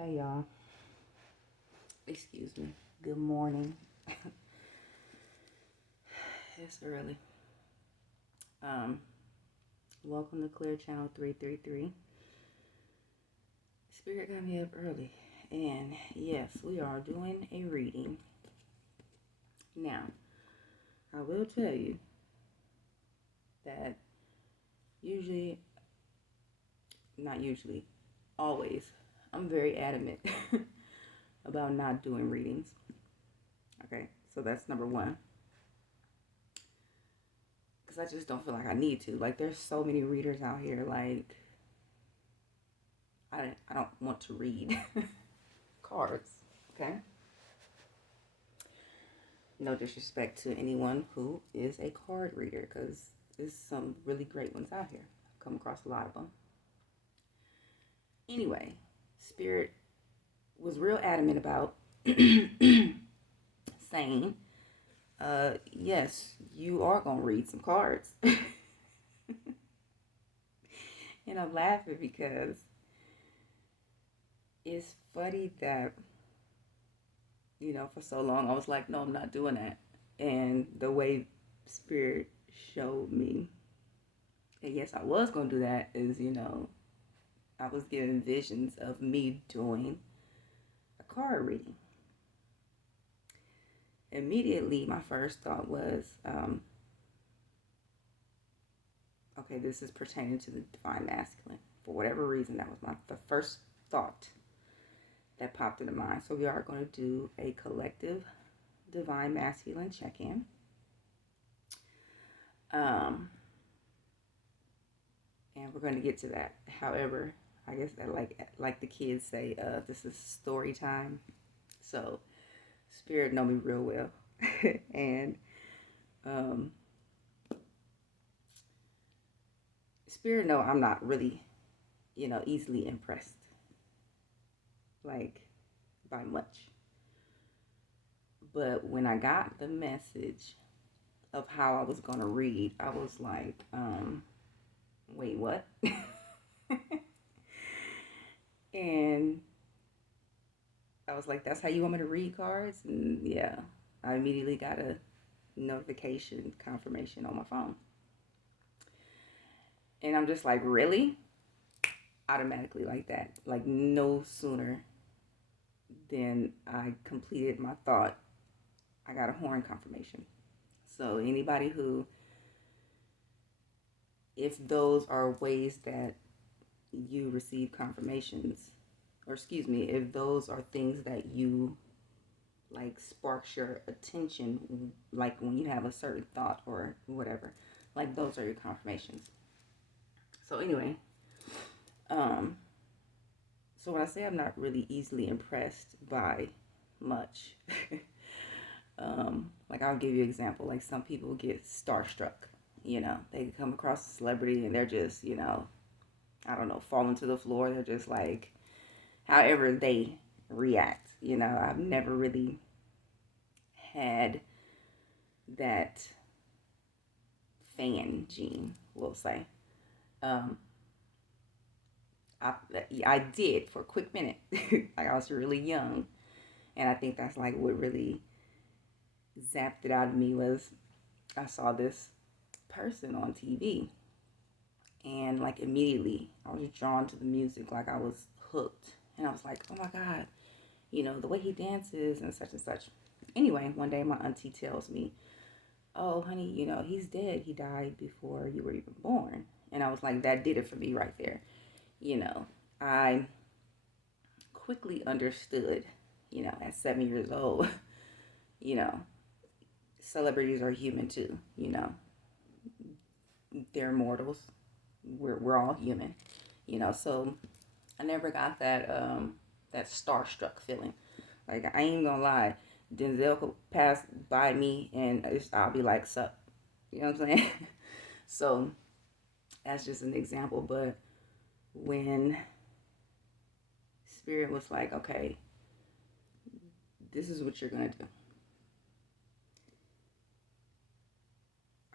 Hey y'all, excuse me. Good morning. It's early. Um, Welcome to Clear Channel 333. Spirit got me up early, and yes, we are doing a reading. Now, I will tell you that usually, not usually, always, I'm very adamant about not doing readings. Okay, so that's number one. Because I just don't feel like I need to. Like, there's so many readers out here. Like, I don't want to read cards. Okay. No disrespect to anyone who is a card reader, because there's some really great ones out here. I've come across a lot of them. Anyway, Spirit was real adamant about saying, yes, you are going to read some cards. And I'm laughing because it's funny that, for so long I was like, no, I'm not doing that. And the way Spirit showed me, and yes, I was going to do that, is, I was given visions of me doing a card reading. Immediately, my first thought was, okay, this is pertaining to the divine masculine. For whatever reason, that was the first thought that popped into mind. So we are going to do a collective divine masculine check-in. And we're going to get to that. However, I guess that like the kids say, this is story time. So Spirit know me real well. And Spirit know I'm not really, easily impressed. Like, by much. But when I got the message of how I was going to read, I was like, wait, what? And I was like, that's how you want me to read cards? And yeah, I immediately got a notification confirmation on my phone. And I'm just like, really? Automatically like that. Like, no sooner than I completed my thought, I got a horn confirmation. So anybody who, if those are ways that you receive confirmations, or excuse me, if those are things that you like sparks your attention, like when you have a certain thought or whatever, like those are your confirmations. So anyway, so when I say I'm not really easily impressed by much, like I'll give you an example. Like some people get starstruck, they come across a celebrity and they're just, I don't know, falling to the floor. They're just like, however they react, I've never really had that fan gene, we'll say. I did for a quick minute. Like I was really young. And I think that's like what really zapped it out of me was I saw this person on TV. And like immediately I was drawn to the music. Like I was hooked. And I was like, oh my God, the way he dances and such. Anyway, one day my auntie tells me, oh honey, he's dead. He died before you were even born. And I was like, that did it for me right there. I quickly understood, at 7 years old, celebrities are human too, they're mortals. We're all human, so I never got that starstruck feeling. Like I ain't gonna lie, Denzel could pass by me and I'll be like, sup, you know what I'm saying? So that's just an example. But when Spirit was like, okay, this is what you're gonna do.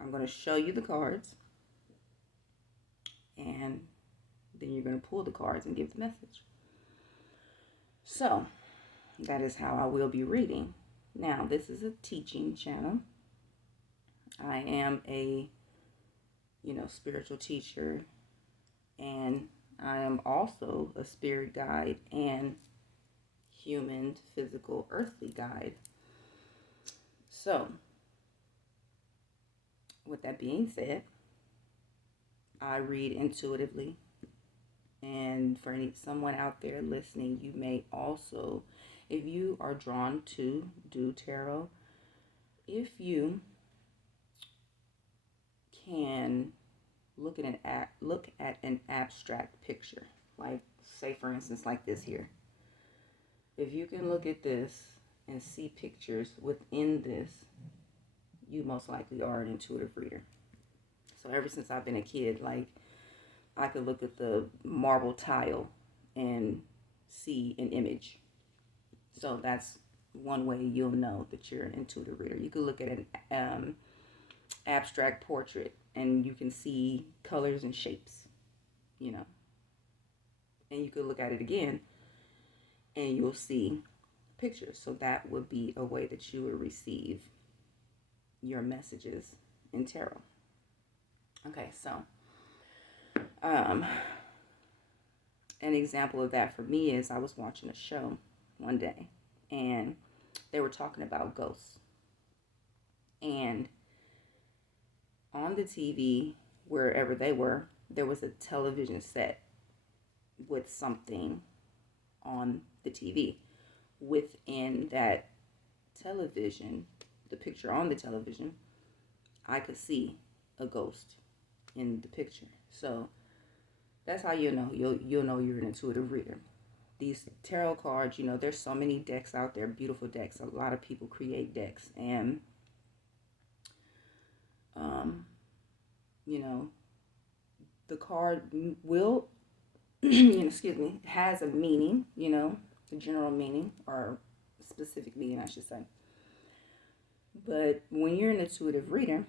I'm gonna show you the cards, and then you're gonna pull the cards and give the message. So that is how I will be reading. Now, this is a teaching channel. I am a, spiritual teacher, and I am also a spirit guide and human, physical, earthly guide. So, with that being said, I read intuitively. And for someone out there listening, you may also, if you are drawn to do tarot, if you can look at an abstract picture, like say for instance like this here. If you can look at this and see pictures within this, you most likely are an intuitive reader. So ever since I've been a kid, like I could look at the marble tile and see an image. So that's one way you'll know that you're an intuitive reader. You could look at an abstract portrait and you can see colors and shapes, and you could look at it again and you'll see pictures. So that would be a way that you would receive your messages in tarot. Okay, so an example of that for me is I was watching a show one day and they were talking about ghosts. And on the TV, wherever they were, there was a television set with something on the TV. Within that television, the picture on the television, I could see a ghost in the picture. So that's how you'll know you're an intuitive reader. These tarot cards, there's so many decks out there, beautiful decks. A lot of people create decks, and the card will has a meaning, a general meaning or specific meaning, I should say. But when you're an intuitive reader,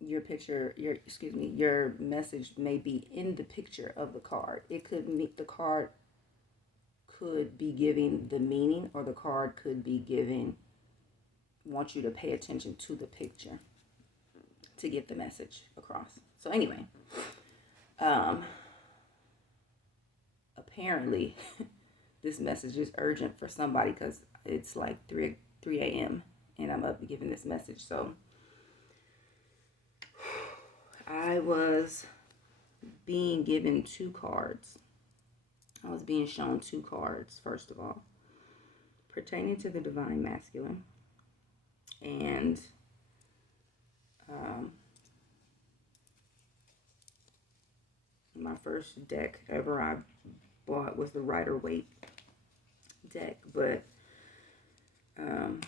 your message may be in the picture of the card. It could meet the card could be giving the meaning, or the card could be want you to pay attention to the picture to get the message across. So anyway, apparently this message is urgent for somebody because it's like 3 a.m. and I'm up giving this message. So I was being given 2 cards. I was being shown 2 cards, first of all, pertaining to the divine masculine. And my first deck ever I bought was the Rider-Waite deck, but then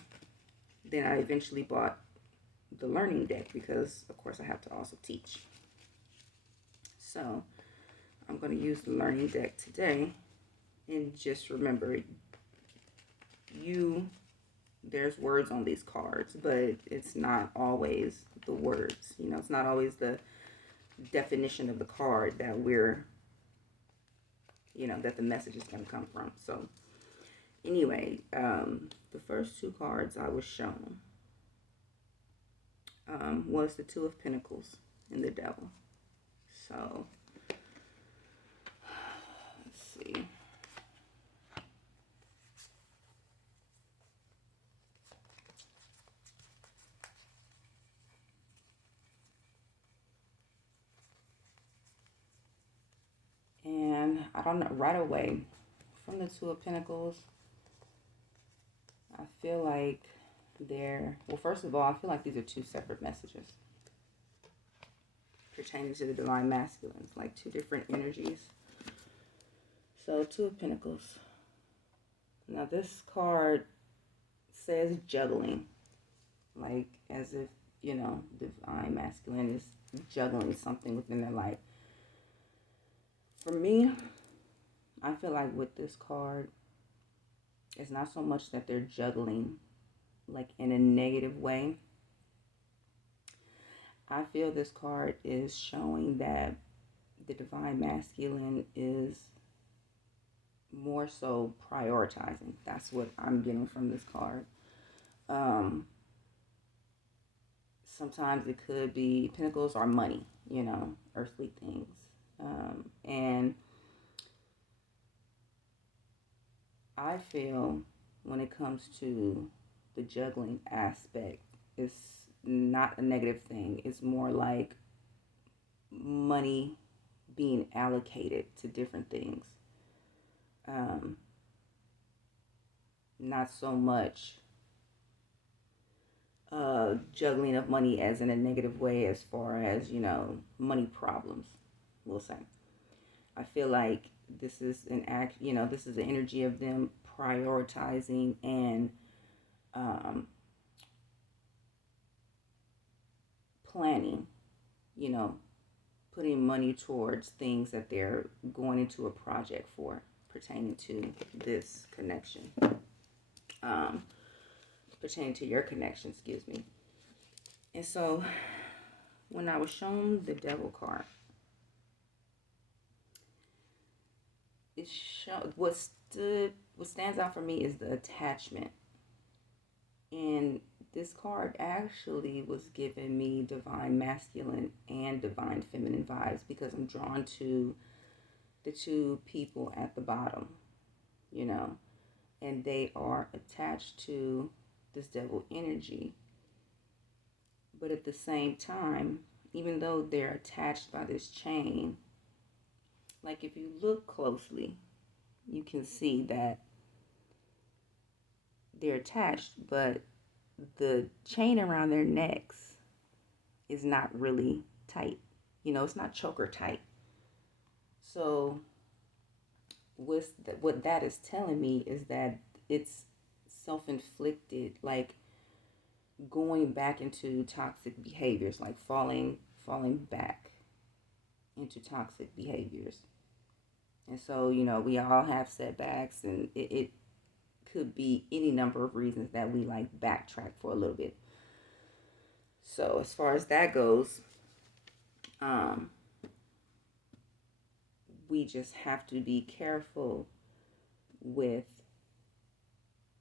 I eventually bought the learning deck because, of course, I have to also teach. So I'm going to use the learning deck today, and just remember, there's words on these cards, but it's not always the words. It's not always the definition of the card that that the message is going to come from. So anyway, the first 2 cards I was shown was the 2 of Pentacles and the Devil. So let's see. And I don't know, right away from the 2 of Pentacles, I feel like first of all, I feel like these are 2 separate messages pertaining to the divine masculines, like 2 different energies. So 2 of Pentacles. Now this card says juggling, like as if, divine masculine is juggling something within their life. For me, I feel like with this card, it's not so much that they're juggling like in a negative way. I feel this card is showing that the divine masculine is more so prioritizing. That's what I'm getting from this card. Um, Sometimes it could be pentacles or money, earthly things. And I feel when it comes to the juggling aspect, it's not a negative thing. It's more like money being allocated to different things. Um, Not so much juggling of money as in a negative way, as far as, money problems, we'll say. I feel like this is an act, this is the energy of them prioritizing and um, planning, you know, putting money towards things that they're going into a project for pertaining to this connection. Um, Pertaining to your connection, excuse me. And so when I was shown the devil card, what stands out for me is the attachment. And this card actually was giving me divine masculine and divine feminine vibes, because I'm drawn to the two people at the bottom, you know, and they are attached to this devil energy. But at the same time, even though they're attached by this chain, like if you look closely, you can see that they're attached, but the chain around their necks is not really tight. It's not choker tight. So what that is telling me is that it's self-inflicted, like going back into toxic behaviors, like falling back into toxic behaviors. And so, we all have setbacks, and it could be any number of reasons that we like backtrack for a little bit. So as far as that goes, um, we just have to be careful with,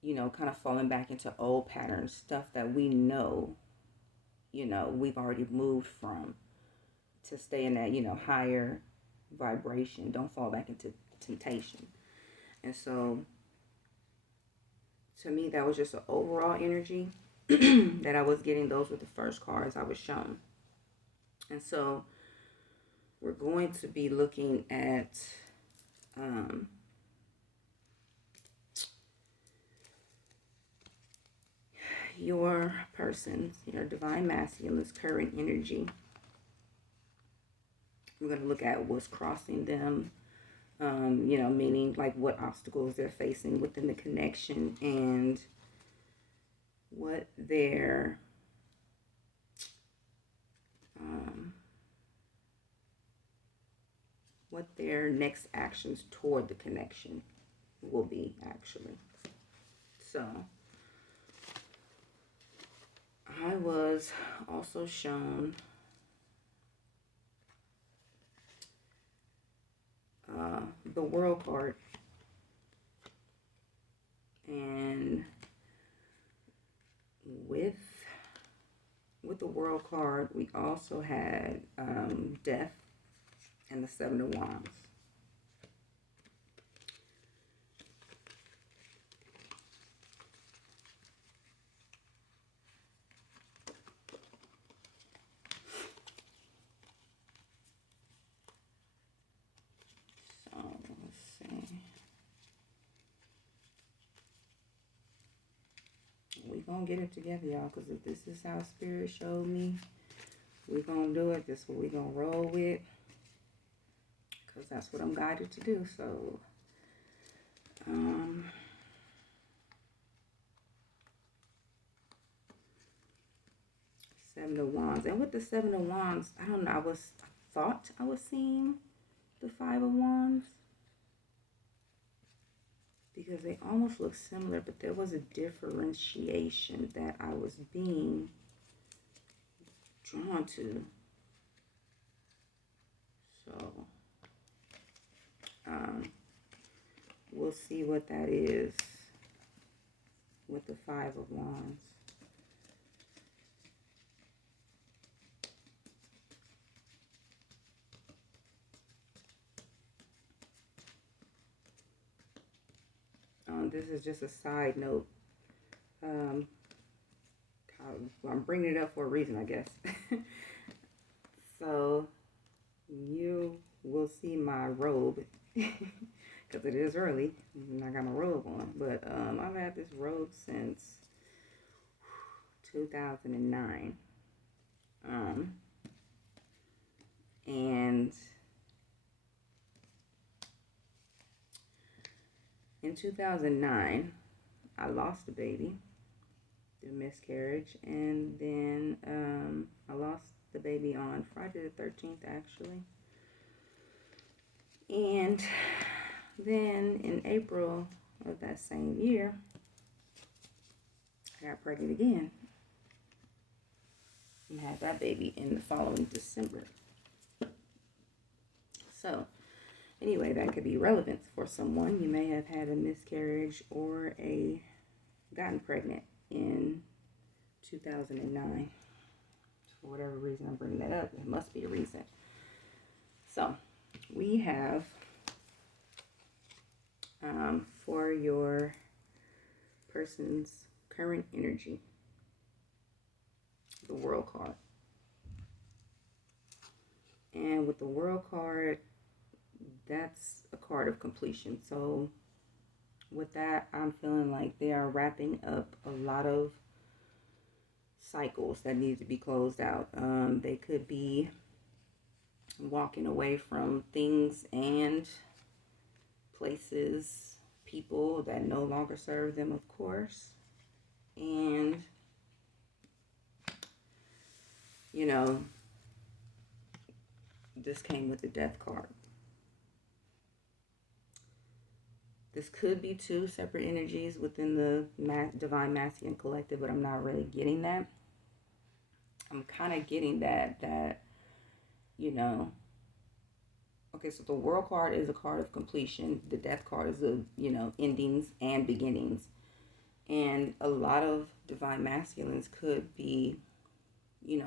kind of falling back into old patterns, stuff that we know, we've already moved from, to stay in that, higher vibration. Don't fall back into temptation. And so to me, that was just an overall energy that I was getting. Those were the first cards I was shown. And so we're going to be looking at your person's, your divine masculine's current energy. We're going to look at what's crossing them, meaning like what obstacles they're facing within the connection, and what their next actions toward the connection will be, actually. So I was also shown the World card, and with the World card, we also had Death and the Seven of Wands. So let's see. We're going to get it together, y'all, because if this is how Spirit showed me, we're going to do it. This is what we're going to roll with, because that's what I'm guided to do. So, Seven of Wands. And with the Seven of Wands, I don't know, I thought I was seeing the Five of Wands, because they almost look similar, but there was a differentiation that I was being drawn to. So, we'll see what that is with the Five of Wands. This is just a side note. I'm bringing it up for a reason, I guess. So you will see my robe because it is early and I got my robe on. But I've had this robe since 2009. And in 2009, I lost a baby through miscarriage, and then I lost the baby on Friday the 13th, actually. And then in April of that same year, I got pregnant again and had that baby in the following December. So anyway, that could be relevant for someone. You may have had a miscarriage or gotten pregnant in 2009. For whatever reason I'm bringing that up, there must be a reason. So we have for your person's current energy, the World card. And with the World card, that's a card of completion. So with that, I'm feeling like they are wrapping up a lot of cycles that need to be closed out. They could be walking away from things and places, people that no longer serve them, of course. And, you know, this came with the Death card. This could be two separate energies within the Divine Masculine Collective, but I'm not really getting that. I'm kind of getting that, you know, okay, so the World card is a card of completion. The Death card is endings and beginnings. And a lot of Divine Masculines could be,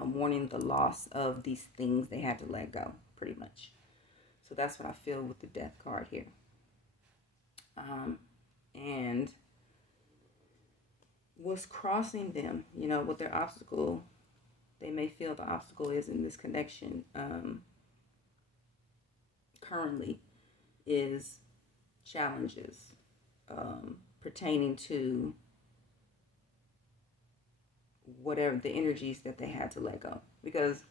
mourning the loss of these things they had to let go, pretty much. So that's what I feel with the Death card here. And what's crossing them, what their obstacle, they may feel the obstacle is in this connection currently is challenges pertaining to whatever the energies that they had to let go. Because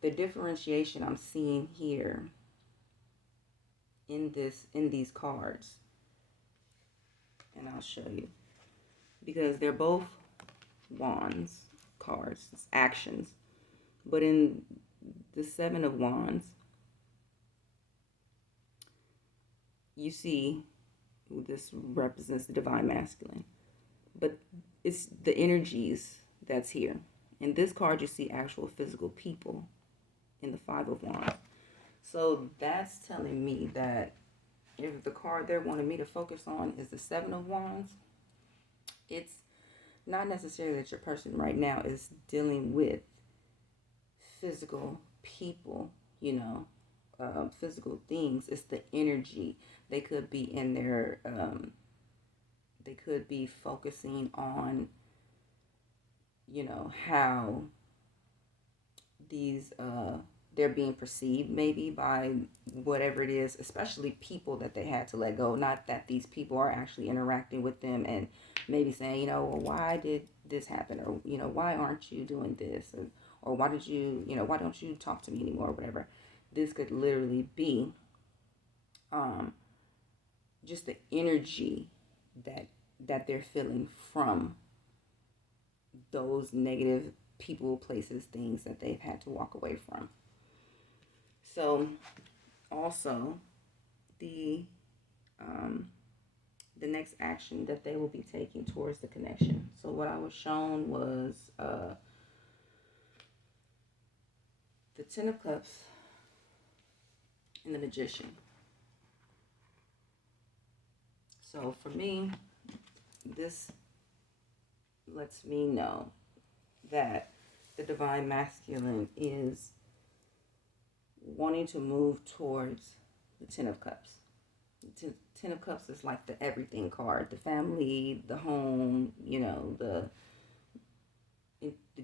the differentiation I'm seeing here in these cards, and I'll show you, because they're both wands cards, it's actions, but in the Seven of Wands, you see this represents the Divine Masculine, but it's the energies that's here. In this card, you see actual physical people in the Five of Wands. So that's telling me that if the card they're wanting me to focus on is the Seven of Wands, it's not necessarily that your person right now is dealing with physical people, physical things. It's the energy. They could be in their, they could be focusing on, how these, they're being perceived maybe by whatever it is, especially people that they had to let go. Not that these people are actually interacting with them and maybe saying, well, why did this happen? Or, why aren't you doing this? Or why did you, why don't you talk to me anymore? Or whatever. This could literally be just the energy that they're feeling from those negative people, places, things that they've had to walk away from. So also the next action that they will be taking towards the connection. So what I was shown was the Ten of Cups and the Magician. So for me, this lets me know that the divine masculine is wanting to move towards the Ten of Cups. Ten of Cups is like the everything card, the family, the home, the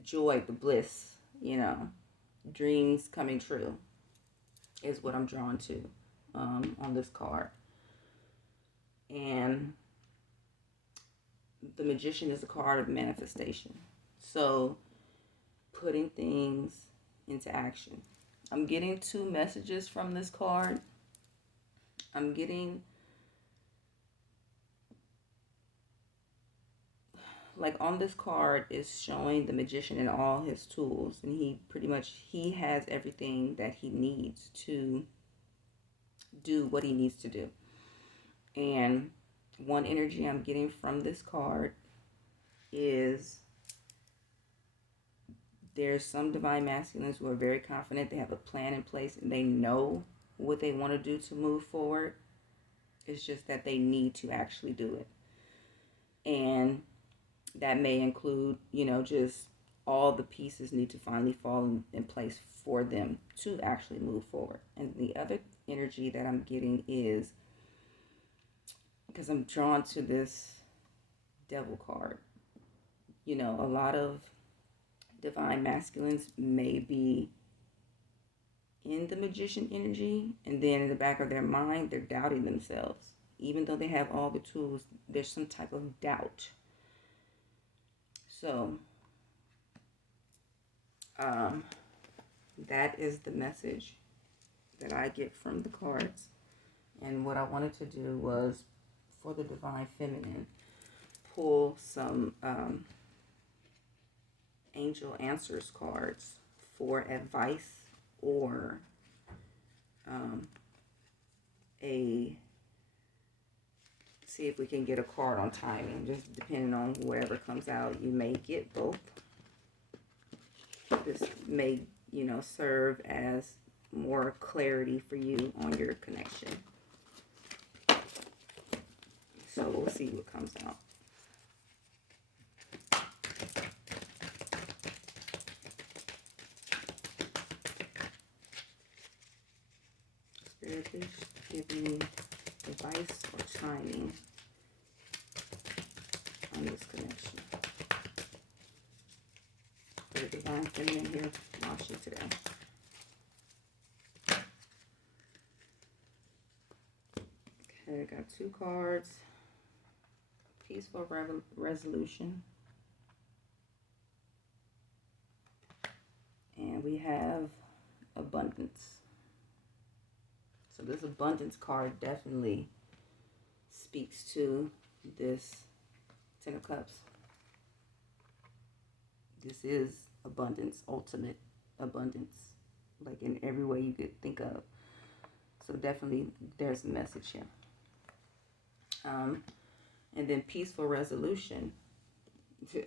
joy, the bliss, dreams coming true is what I'm drawn to on this card. And the Magician is a card of manifestation. So putting things into action. I'm getting two messages from this card. I'm getting like on this card is showing the Magician and all his tools, and he has everything that he needs to do what he needs to do. And one energy I'm getting from this card is there's some divine masculines who are very confident. They have a plan in place and they know what they want to do to move forward. It's just that they need to actually do it. And that may include, just all the pieces need to finally fall in place for them to actually move forward. And the other energy that I'm getting is, because I'm drawn to this Devil card, a lot of divine masculines may be in the Magician energy, and then in the back of their mind, they're doubting themselves. Even though they have all the tools, there's some type of doubt. So, that is the message that I get from the cards. And what I wanted to do was, for the Divine Feminine, pull some Angel Answers cards for advice or see if we can get a card on timing. Just depending on whatever comes out, you may get both. This may, serve as more clarity for you on your connection. So we'll see what comes out. Spirit, please give me advice or timing on this connection. For the Divine Feminine here watching today. Okay, I got two cards. Peaceful resolution. And we have abundance. So this abundance card definitely speaks to this Ten of Cups. This is abundance, ultimate abundance, like in every way you could think of. So definitely there's a message here. And then peaceful resolution.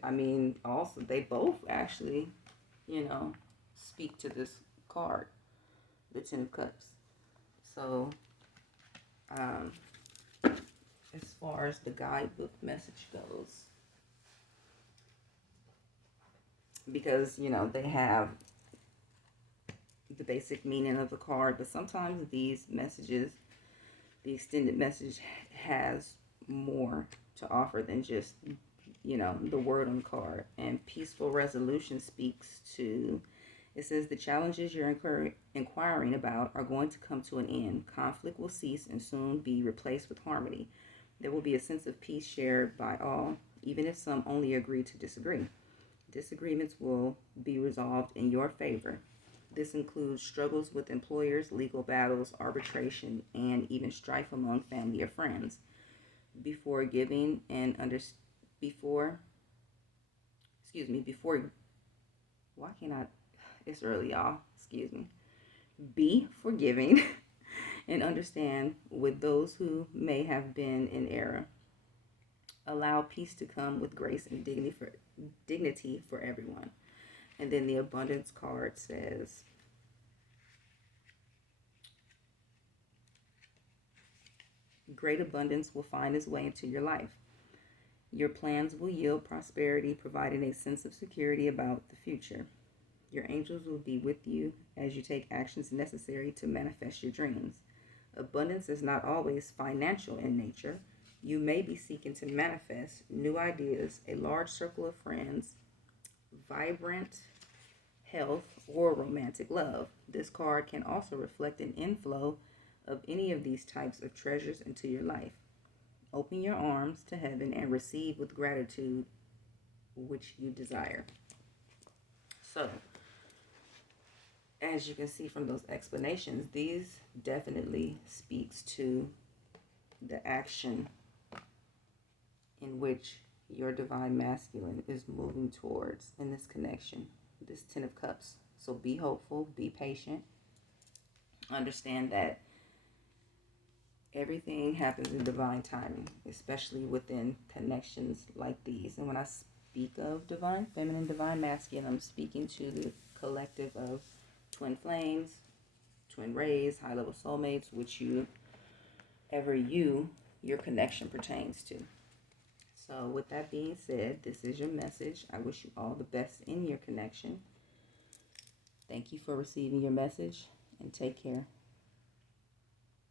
I mean, also they both actually, speak to this card, the Ten of Cups. So, as far as the guidebook message goes, because, they have the basic meaning of the card, but sometimes these messages, the extended message has more to offer than just, the word on the card. And peaceful resolution speaks to, it says, the challenges you're inquiring about are going to come to an end. Conflict will cease and soon be replaced with harmony. There will be a sense of peace shared by all, even if some only agree to disagree. Disagreements will be resolved in your favor. This includes struggles with employers, legal battles, arbitration, and even strife among family or friends. Before, why can't I, it's early, y'all, excuse me. Be forgiving and understand with those who may have been in error. Allow peace to come with grace and dignity for everyone. And then the abundance card says, Great abundance will find its way into your life. Your plans will yield prosperity, providing a sense of security about the future. Your angels will be with you as you take actions necessary to manifest your dreams. Abundance is not always financial in nature. You may be seeking to manifest new ideas, a large circle of friends, vibrant health, or romantic love. This card can also reflect an inflow of any of these types of treasures into your life. Open your arms to heaven and receive with gratitude which you desire. So, as you can see from those explanations, these definitely speaks to the action in which your divine masculine is moving towards in this connection, this 10 of cups. So be hopeful, be patient. Understand that everything happens in divine timing, especially within connections like these. And when I speak of divine feminine, divine masculine, I'm speaking to the collective of twin flames, twin rays, high level soulmates, which your connection pertains to. So with that being said, this is your message. I wish you all the best in your connection. Thank you for receiving your message, and take care.